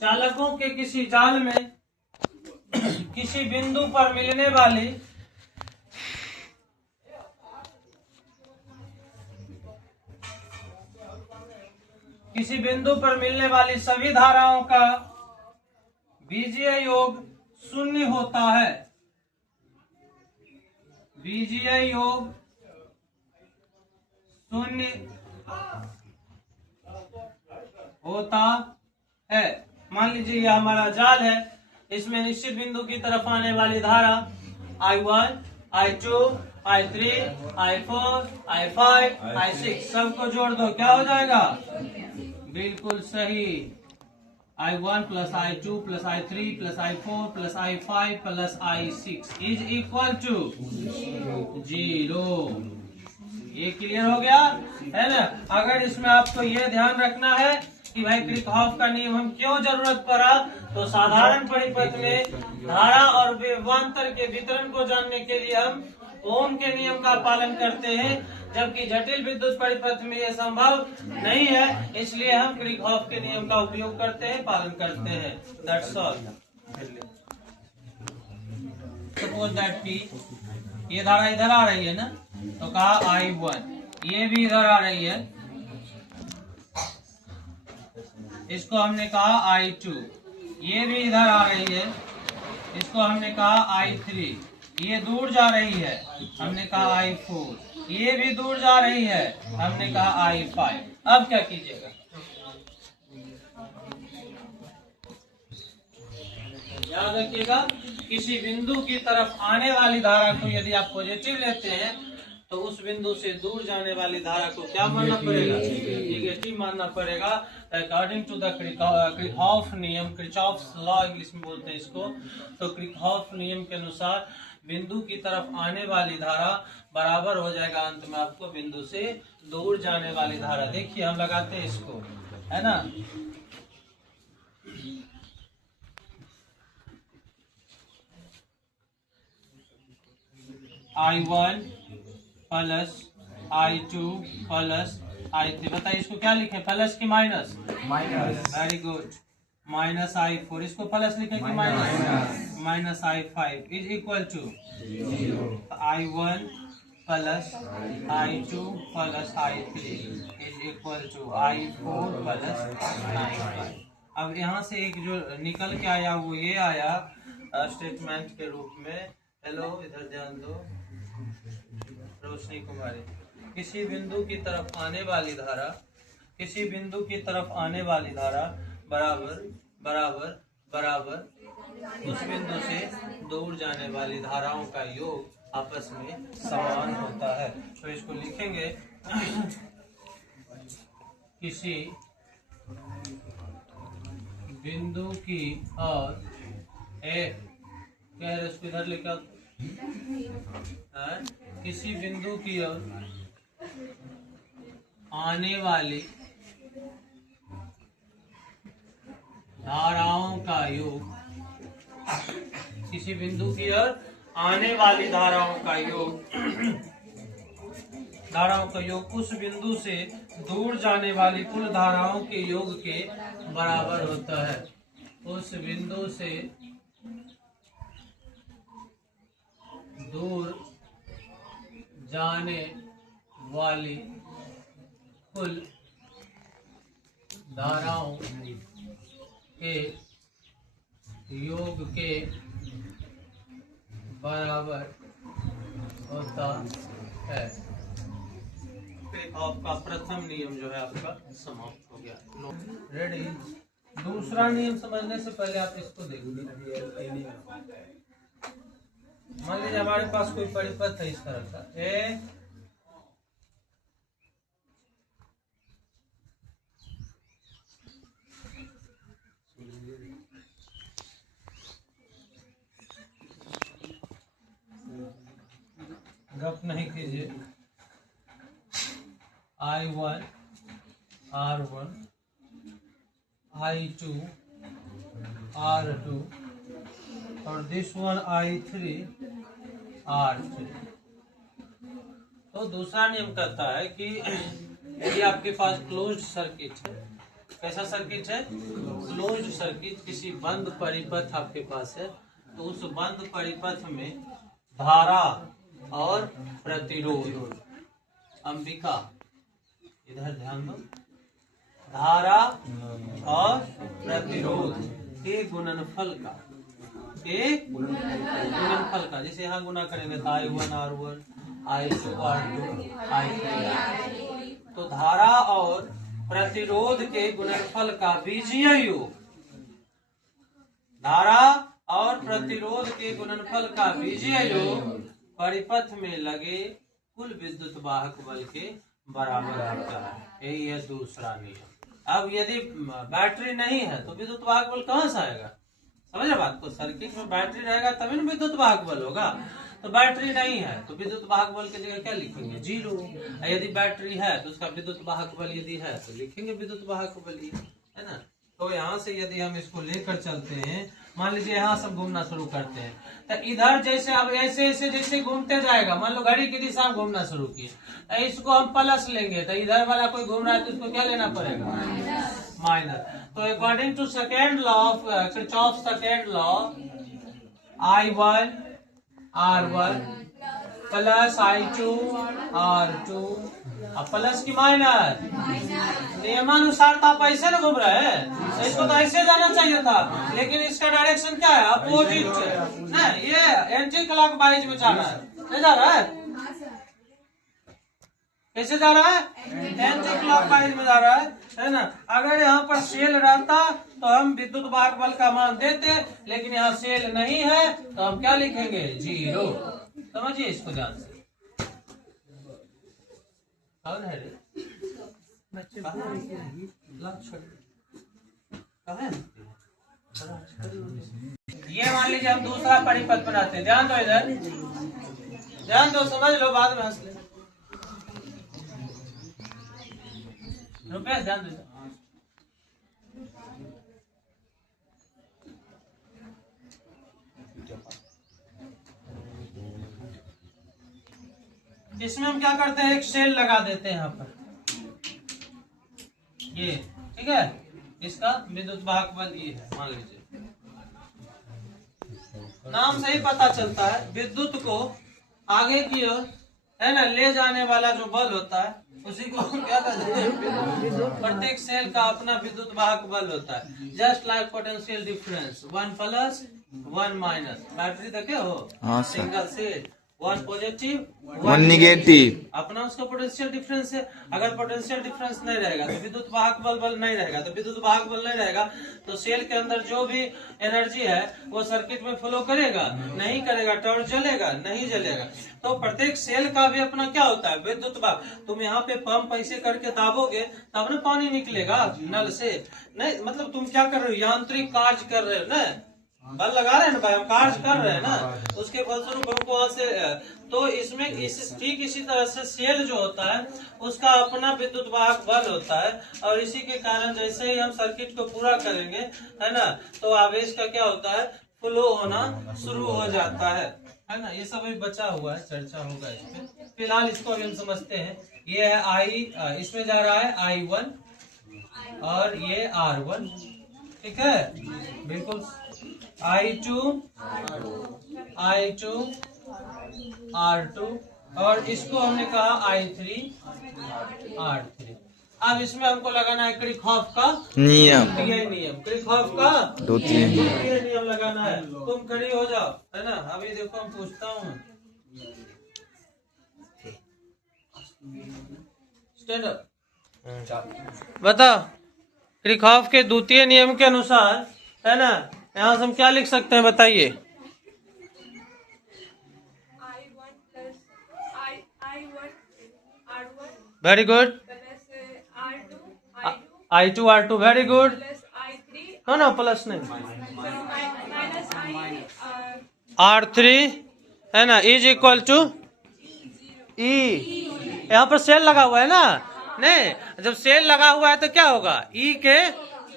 चालकों के किसी जाल में किसी बिंदु पर मिलने वाली सभी धाराओं का बीजीय योग शून्य होता है। बीजीय योग शून्य होता है। मान लीजिए यह हमारा जाल है, इसमें निश्चित बिंदु की तरफ आने वाली धारा I1, I2, I3, I4, I5, I6 सबको जोड़ दो, क्या हो जाएगा? बिल्कुल सही। I1 plus I2 plus I3 plus I4 plus I5 plus I6 is equal to 0। ये क्लियर हो गया है ना। अगर इसमें आपको ये ध्यान रखना है कि भाई किरचॉफ का नियम हम क्यों जरूरत पड़ा, तो साधारण परिपथ में धारा और विभवांतर के वितरण को जानने के लिए हम ओम के नियम का पालन करते हैं, जबकि जटिल विद्युत परिपथ में यह संभव नहीं है, इसलिए हम किरचॉफ के नियम का उपयोग करते हैं, पालन करते हैं। That's all. सपोज दैट कि ये धारा इधर आ रही है ना, तो कहा I1, ये भी इधर आ रही है, इसको हमने कहा I2, ये भी इधर आ रही है, इसको हमने कहा I3, ये दूर जा रही है, हमने कहा I4, ये भी दूर जा रही है, हमने कहा I5। अब क्या कीजिएगा, याद रखिएगा, किसी बिंदु की तरफ आने वाली धारा को यदि आप पॉजिटिव लेते हैं तो उस बिंदु से दूर जाने वाली धारा को क्या मानना पड़ेगा? नेगेटिव मानना पड़ेगा। अकॉर्डिंग टू द किरचॉफ नियम, किरचॉफ्स लॉ इंग्लिश में बोलते हैं इसको, तो किरचॉफ नियम के अनुसार बिंदु की तरफ आने वाली धारा बराबर हो जाएगा अंत में आपको बिंदु से दूर जाने वाली धारा। देखिए हम लगाते हैं इसको, है ना, I1 plus I2 plus I3। बताइए इसको क्या लिखें, प्लस की minus? Minus. Very good. Minus I4, इसको प्लस लिखें कि minus? Minus I5 is equal to I1 plus I2 plus I3 is equal to I4 plus I5। अब यहाँ से एक जो निकल के आया वो ये आया स्टेटमेंट के रूप में। हेलो, इधर ध्यान दो रोशनी कुमारी। किसी बिंदु की तरफ आने वाली धारा, किसी बिंदु की तरफ आने वाली धारा बराबर बराबर बराबर उस बिंदु से दूर जाने वाली धाराओं का योग आपस में समान होता है। तो इसको लिखेंगे किसी बिंदु की और क्या है, इसको इधर लेकर किसी बिंदु की ओर आने वाली धाराओं का योग, किसी बिंदु की ओर आने वाली धाराओं का योग, धाराओं का योग उस बिंदु से दूर जाने वाली कुल धाराओं के योग के बराबर होता है। उस बिंदु से दूर जाने वाली कुल धाराओं के योग के बराबर होता है। आपका प्रथम नियम जो है आपका समाप्त हो गया। रेडी। दूसरा नियम समझने से पहले आप इसको देखिए। मान लीजिए हमारे पास कोई परिपथ है इस तरह का, गप नहीं कीजिए। I1 R1, I2 R2 और दिस वन I3 R3। तो दूसरा नियम कहता है कि यदि आपके पास क्लोज्ड सर्किट है, कैसा सर्किट है? Closed circuit. किसी बंद परिपथ आपके पास है तो उस बंद परिपथ में धारा और प्रतिरोध, अंबिका इधर ध्यान दो, धारा और प्रतिरोध के गुणनफल का, एक गुणनफल का, जैसे यहाँ गुना करेंगे तो I1 R1 I2 R2 I3, तो धारा और प्रतिरोध के गुणनफल का बीजीय योग, धारा और प्रतिरोध के गुणनफल का बीजीय योग परिपथ में लगे कुल विद्युत वाहक बल के बराबर होता है। यही है दूसरा नियम। अब यदि बैटरी नहीं है तो विद्युत वाहक बल कहाँ से आएगा? समझ बात को? सर्किट में बैटरी रहेगा तभी ना विद्युत वाहक बल होगा। तो बैटरी नहीं है तो विद्युत वाहक बल की जगह क्या लिखेंगे? 0। यदि बैटरी है तो उसका विद्युत वाहक बल यदि है तो लिखेंगे विद्युत वाहक बल, है ना। तो यहाँ से यदि हम इसको लेकर चलते हैं, मान लीजिए यहाँ सब घूमना शुरू करते हैं तो इधर जैसे अब ऐसे ऐसे जैसे घूमते जाएगा, मान लो घड़ी की दिशा में घूमना शुरू किए तो इसको हम प्लस लेंगे तो इधर वाला कोई घूम रहा है तो इसको क्या लेना पड़ेगा? माइनस। तो according to second law of Kirchhoff second law, I1 R1 plus I2 R2 plus की माइनस, नियमानुसार तो आप ऐसे ना घूम रहे हैं तो इसको तो ऐसे जाना चाहिए था, लेकिन इसका डायरेक्शन क्या है? अपोजिट है। ये एंटी क्लॉकवाइज में जा रहा है, नहीं जा रहा है? कैसे जा रहा है? एंटी क्लॉकवाइज में जा रहा है ना। अगर यहाँ पर सेल रहता तो हम विद्युत वाहक बल का मान देते, लेकिन यहाँ सेल नहीं है तो हम क्या लिखेंगे? 0। समझिए इसको ध्यान से। कौन है रे? ये मान लीजिए हम दूसरा परिपथ बनाते हैं, ध्यान दो, इधर ध्यान दो, समझ लो, बाद में हंस ले। रुपये ध्यान दो। इसमें हम क्या करते हैं? एक सेल लगा देते हैं यहाँ पर, ये ठीक है। इसका विद्युत वाहक बल ये है, मान लीजिए। नाम से ही पता चलता है विद्युत को आगे की ओर, है ना, ले जाने वाला जो बल होता है उसी को हम क्या कहते हैं? प्रत्येक सेल का अपना विद्युत वाहक बल होता है। Just like potential difference, 1 plus 1 minus. Battery देखे हो? सिंगल सेल, 1 पॉजिटिव 1 निगेटिव, अपना उसका पोटेंशियल डिफरेंस है। अगर पोटेंशियल डिफरेंस नहीं रहेगा तो विद्युत वाहक बल नहीं रहेगा, तो विद्युत वाहक बल नहीं रहेगा तो सेल के अंदर जो भी एनर्जी है वो सर्किट में फ्लो करेगा नहीं करेगा, टॉर्च जलेगा नहीं जलेगा। तो प्रत्येक सेल का भी अपना क्या होता है? विद्युत वाहक। तुम यहाँ पे पंप ऐसे करके दाबोगे तब ना पानी निकलेगा नल से, नहीं मतलब तुम क्या कर रहे हो? यांत्रिक कार्य कर रहे हो ना, बल लगा रहे हैं ना भाई, हम कार्य कर रहे हैं ना, उसके फलस्वरूप हमको वहां से। तो इसमें ठीक इसी तरह से सेल जो होता है उसका अपना विद्युत वाहक बल होता है, और इसी के कारण जैसे ही हम सर्किट को पूरा करेंगे, है ना, तो आवेश का क्या होता है? फ्लो होना शुरू हो जाता है ना। ये सब अभी बचा हुआ है, चर्चा होगा इसमें। फिलहाल इसको अभी हम समझते हैं। ये है I, इसमें जा रहा है I1 और ये R1, ठीक है, बिल्कुल। I2 R2 और इसको हमने कहा I3 R3। अब इसमें हमको लगाना है क्रिचॉफ का नियम, क्रिचॉफ का द्वितीय नियम लगाना है। तुम खड़ी हो जाओ, है ना। अभी देखो हम पूछता हूँ, स्टैंड अप, बताओ क्रिचॉफ के द्वितीय नियम के अनुसार, है ना, यहाँ से हम क्या लिख सकते हैं? बताइए। Very good. I2 R2 very good. No plus नहीं, R3, है ना, इज इक्वल टू E। यहाँ पर सेल लगा हुआ है ना, नहीं, जब सेल लगा हुआ है तो क्या होगा? E के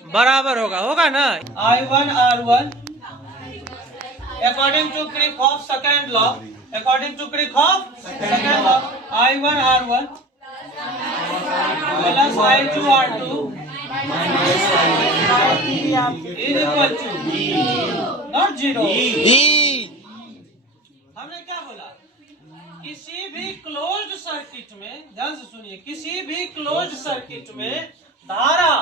बराबर होगा ना। I1 R1 according to Kirchhoff second law, I1 R1 plus I2 R2 is equal to not zero. हमने क्या बोला, किसी भी क्लोज्ड सर्किट में, ध्यान से सुनिए, किसी भी क्लोज्ड सर्किट में धारा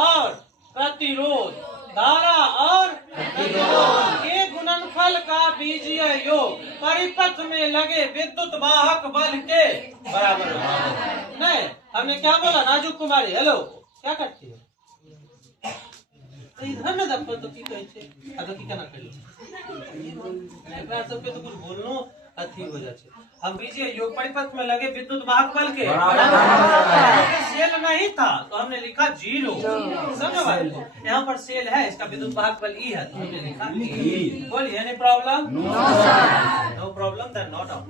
और प्रतिरोध, धारा और प्रतिरोध के गुणनफल का बीजीय योग परिपथ में लगे विद्युत वाहक बल के बराबर होगा। नहीं, हमने क्या बोला नाजुक कुमारी, हेलो क्या करती है इधर में देखो तो की कहै छै आ तो की केना करियो एकरा सबके तो कुछ बोलनो अथी हो जाए। हम बीजीय योग परिपथ में लगे विद्युत वाहक बल के सेल नहीं था तो हमने लिखा जीरो। समझो बात, यहाँ पर सेल है, इसका विद्युत वाहक बल ई है तो हमने लिखा ई। बोलिए any problem? No problem, then not out.